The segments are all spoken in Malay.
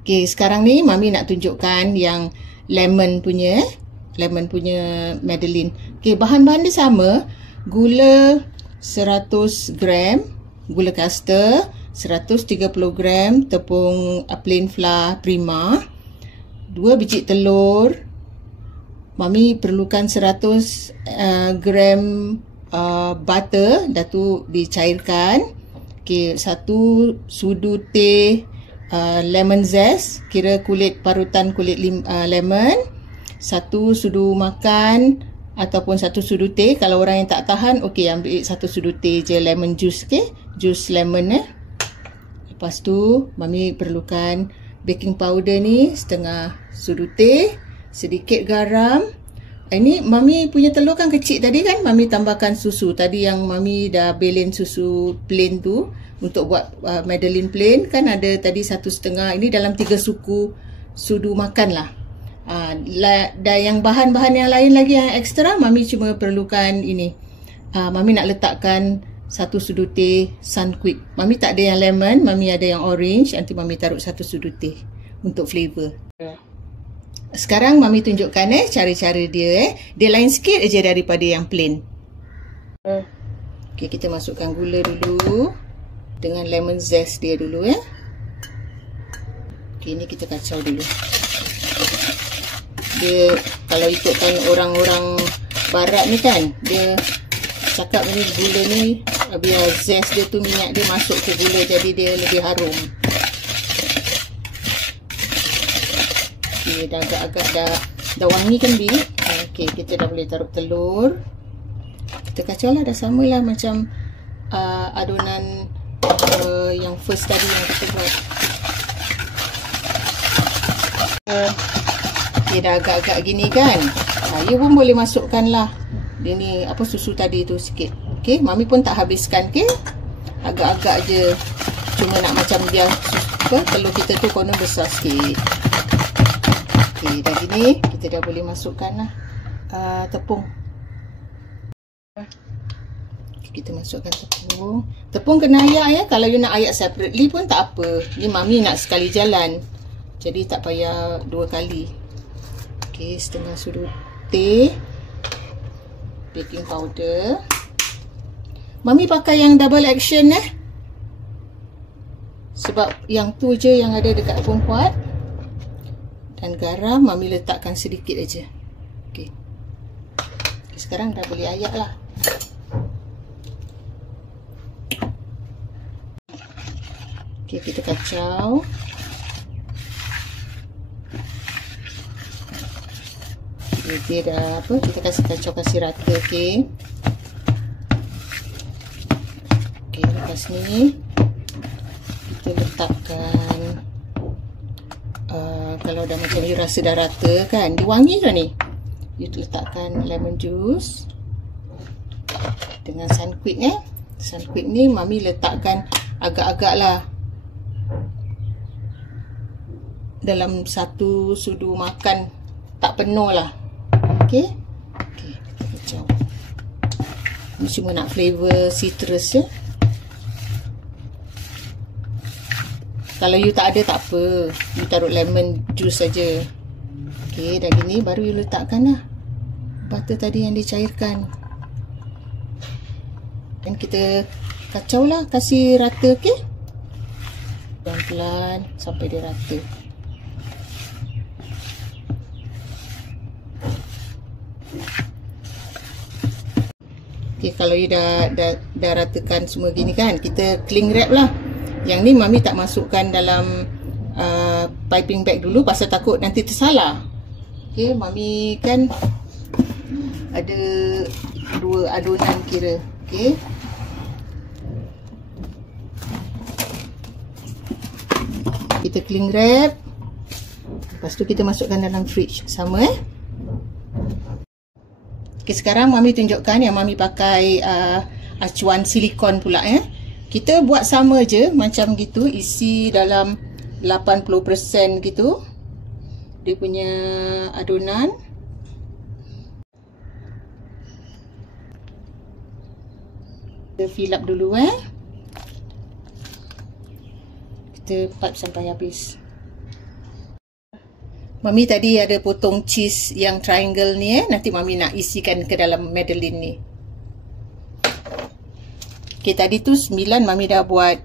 Okay, sekarang ni Mami nak tunjukkan yang lemon punya Madeline. Okay, bahan-bahan dia sama. Gula 100 gram, gula caster, 130 gram tepung plain flour prima, 2 biji telur. Mami perlukan 100 gram butter, dah tu dicairkan. Okay, 1 sudu teh lemon zest, kira kulit parutan kulit lemon, 1 sudu makan ataupun 1 sudu teh. Kalau orang yang tak tahan, okey, ambil 1 sudu teh je lemon juice, okey, juice lemon . Lepas tu Mami perlukan baking powder ni setengah sudu teh, sedikit garam. Ini Mami punya telur kan kecil tadi kan, Mami tambahkan susu. Tadi yang Mami dah blend susu plain tu untuk buat Madeline plain kan, ada tadi 1,5. Ini dalam 3 suku sudu makan lah. Dan yang bahan-bahan yang lain lagi yang ekstra, Mami cuma perlukan ini. Mami nak letakkan 1 sudu teh Sunquick. Mami tak ada yang lemon, Mami ada yang orange. Nanti Mami taruh 1 sudu teh untuk flavor. Sekarang Mami tunjukkan cara-cara dia. Dia lain sikit aja daripada yang plain. Okay, kita masukkan gula dulu dengan lemon zest dia dulu . Okay, ni kita kacau dulu. Dia kalau ikutkan orang-orang barat ni kan, dia cakap ni gula ni biar zest dia tu, minyak dia masuk ke gula, jadi dia lebih harum. Okay, dah agak-agak dah wangi kan, Bi? Okay, kita dah boleh taruh telur. Kita kacau lah, dah sama lah macam adunan yang first tadi yang kita buat. Okay, dah agak-agak gini kan. You pun boleh masukkan lah dia ni susu tadi tu sikit. Okay, Mami pun tak habiskan. Okay, agak-agak je, cuma nak macam biar telur kita tu konon besar sikit. Okay, dah gini kita dah boleh masukkan lah tepung. Okay, kita masukkan tepung. Tepung kena ayak kalau you nak ayak separately pun tak apa. Ni Mami nak sekali jalan, jadi tak payah 2 kali. Okay, setengah sudu teh baking powder. Mami pakai yang double action sebab yang tu je yang ada dekat tepung kuat. Dan garam Mami letakkan sedikit aja. Okay. Sekarang dah boleh ayak lah. Okay, kita kacau. Dia dah kita kasih rata. Okay. Okay, lepas ni kita letakkan kalau dah macam you rasa dah rata kan, dia wangi dah ni, you letakkan lemon juice dengan Sunquick. Sunquick ni Mami letakkan agak-agak lah dalam 1 sudu makan, tak penuh lah. Okay, kita kacau. Ni cuma nak flavor citrus . Kalau you tak ada tak apa, you taruh lemon juice saja. Okay, dah gini baru you letakkan lah butter tadi yang dicairkan. Dan kita kacau lah, kasih rata. Okay, pelan-pelan sampai dia rata. Okay, kalau you dah ratakan semua gini kan, kita cling wrap lah. Yang ni Mami tak masukkan dalam piping bag dulu pasal takut nanti tersalah. Okay, Mami kan ada 2 adunan kira. Okay, kita cling wrap. Lepas tu kita masukkan dalam fridge sama. Okay, sekarang Mami tunjukkan yang Mami pakai acuan silikon pula. Kita buat sama je macam gitu, isi dalam 80% gitu dia punya adunan. Kita fill up dulu kita pipe sampai habis. Mami tadi ada potong cheese yang triangle ni nanti Mami nak isikan ke dalam Madeleine ni. Okay, tadi tu 9 Mami dah buat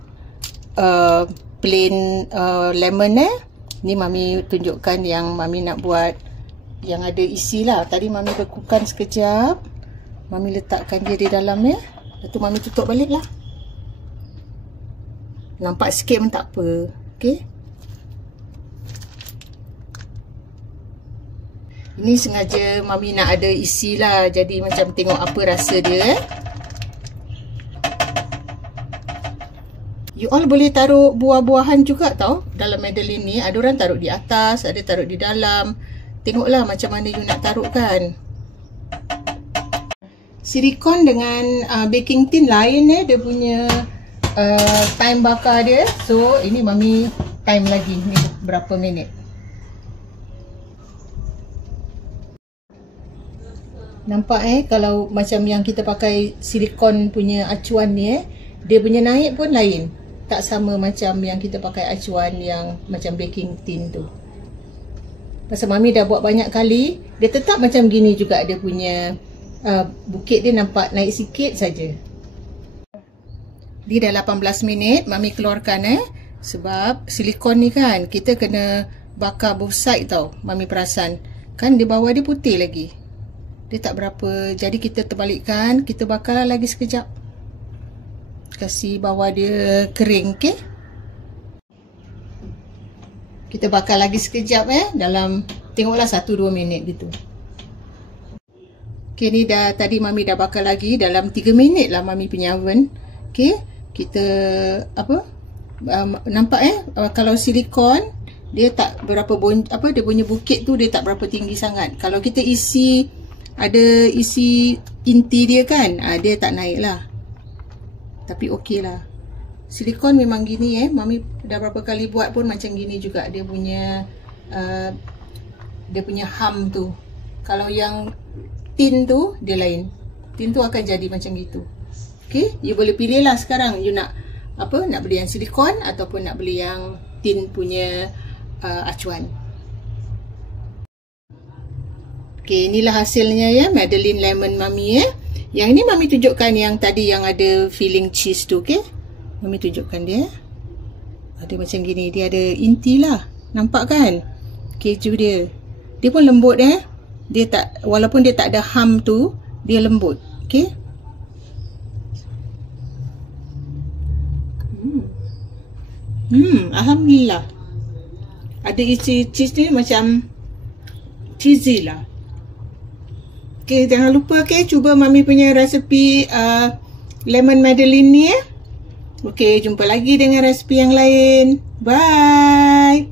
plain lemon Ni Mami tunjukkan yang Mami nak buat yang ada isi lah. Tadi Mami bekukan sekejap. Mami letakkan dia di dalam Lepas tu Mami tutup balik lah. Nampak sikit pun tak apa. Okay. Ini sengaja Mami nak ada isi lah. Jadi macam tengok apa rasa dia. You all boleh taruh buah-buahan juga tau dalam Madeleine ni. Ada orang taruh di atas, ada taruh di dalam. Tengoklah macam mana you nak taruh kan. Silikon dengan baking tin lain dia punya time bakar dia. So ini Mami time lagi ni berapa minit. Nampak kalau macam yang kita pakai silikon punya acuan ni dia punya naik pun lain. Tak sama macam yang kita pakai acuan yang macam baking tin tu. Pasal Mami dah buat banyak kali, dia tetap macam gini juga dia punya bukit dia nampak naik sikit saja. Dia dah 18 minit Mami keluarkan sebab silikon ni kan kita kena bakar both side tau. Mami perasan kan di bawah dia putih lagi. Dia tak berapa. Jadi kita terbalikkan, kita bakarlah lagi sekejap. Kasih bawah dia kering, okey? Kita bakar lagi sekejap dalam tengoklah 1-2 minit gitu. Okey, ni dah tadi Mami dah bakar lagi dalam 3 minit lah Mami punya oven. Okey, kita nampak kalau silikon dia tak berapa dia punya bukit tu dia tak berapa tinggi sangat. Kalau kita isi ada isi inti dia kan, dia tak naik lah. Tapi okey lah. Silikon memang gini Mami dah berapa kali buat pun macam gini juga dia punya hum tu. Kalau yang tin tu dia lain. Tin tu akan jadi macam gitu. Okey, you boleh pilih lah sekarang you nak nak beli yang silikon ataupun nak beli yang tin punya acuan. Okey, inilah hasilnya Madeleine lemon Mami Yang ini Mami tunjukkan yang tadi yang ada filling cheese tu, okey? Mami tunjukkan dia. Ada macam gini, dia ada inti lah. Nampak kan? Keju dia. Dia pun lembut Dia tak, walaupun dia tak ada hum tu, dia lembut. Okey? Alhamdulillah. Ada isi cheese ni macam cheesy lah. Okay, jangan lupa cuba Mami punya resepi lemon Madeleine ni Okay, jumpa lagi dengan resepi yang lain. Bye.